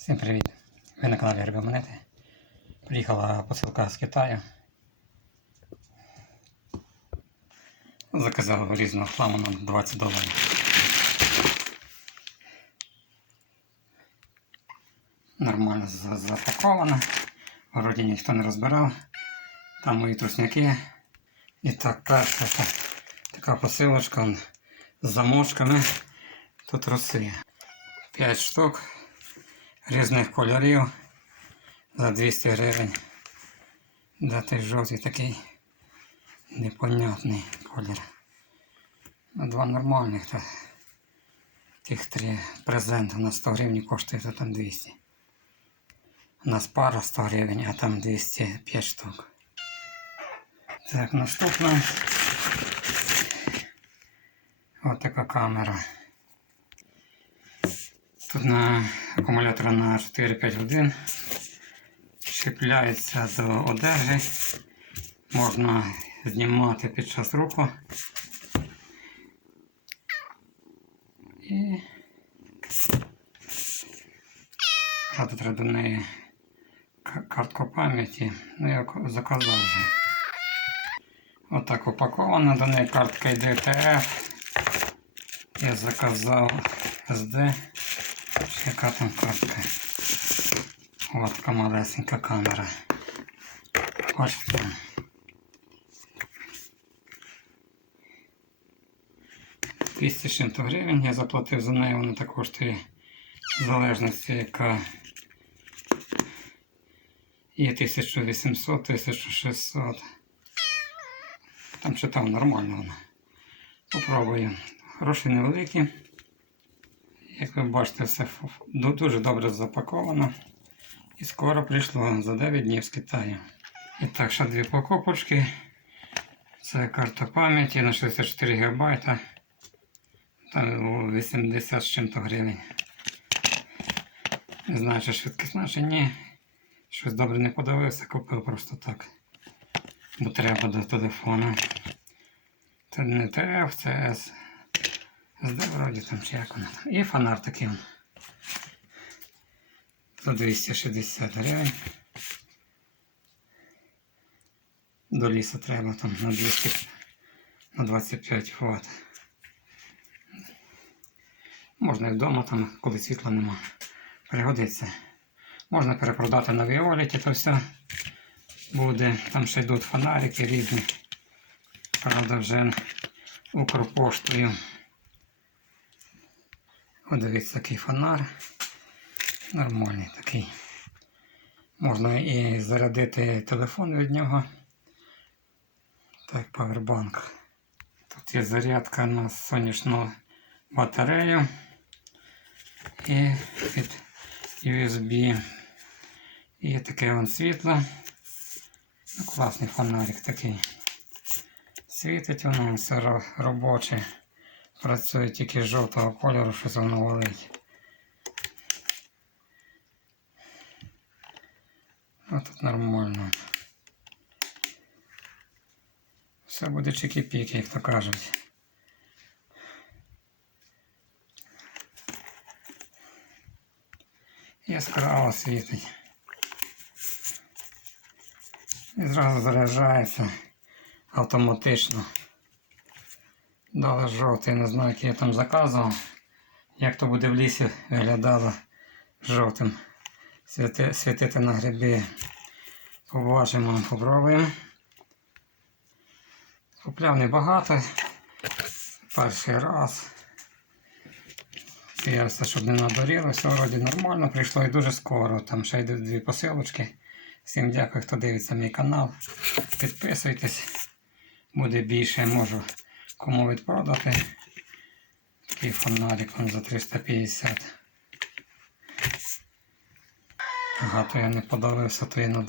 Всім привіт! Ви на каналі Риби Монети. Приїхала посилка з Китаю. Заказав різного хламу на 20 доларів. Нормально запаковано. Вроді ніхто не розбирав. Там мої трусняки. І так, перша та- така посилочка з замочками. Тут труси. 5 штук різних кольорів за 200 гривень. Да, той жовтий такий непонятний колір. Два нормальних та тих три презенти на 100 гривень коштує, то там 200. У нас пара 100 гривень, а там 205 штук. Так, наступна. Ось така камера. Тут на акумулятор на 4-5 годин. Чіпляється до одежі. Можна знімати під час руху. І Правда, треба до неї картку пам'яті. Ну, я заказав вже. Отак упакована, до неї картка йде ТФ. Я заказав SD. Яка там картка? От така малесенька камера. Бачите? Чим-то гривень я заплатив за неї, вона так коштує в залежності, яка є 1800, 1600. Там читав нормально вона. Попробую. Гроші невеликі. Як ви бачите, все ду- дуже добре запаковано. І скоро прийшло за 9 днів з Китаю. І так, ще дві покупочки. Це карта пам'яті на 64 ГБ. Там 80 з чим-то гривень. Не знаю, чи швидкісна, чи ні. Щось добре не подивився, купив просто так. Бо треба до телефона. Це не ТФ, це С. Вроді там чи як воно. І фонар такий. он. За 260 гривень. До лісу треба там на 200, на 25 Вт. Можна і вдома там, коли світла нема. Пригодиться. Можна перепродати на Віоліті, то все буде. Там ще йдуть фонарики різні. Правда, вже Укрпоштою. От дивіться, такий фонар. Нормальний такий. Можна і зарядити телефон від нього. Так, павербанк. Тут є зарядка на сонячну батарею і від USB. І таке вон світло. Ну, класний фонарик такий. Світить воно все робоче. Працює тільки з жовтого кольору, щось воно валить. А тут нормально. Все буде чики-піки, як то кажуть. Яскраво світить. І зразу заряджається автоматично. Дали жовтий, не знаю, який я там заказував. Як то буде в лісі виглядало жовтим. Світи, світити на гриби. Побачимо, попробуємо. Купляв небагато. Перший раз. Боявся, щоб не надоріло. Все вроді нормально. Прийшло і дуже скоро. Там ще йдуть дві посилочки. Всім дякую, хто дивиться мій канал. Підписуйтесь. Буде більше, можу кому відпродати. Такий фонарик он за 350. Ага, то я не подивився, то я надо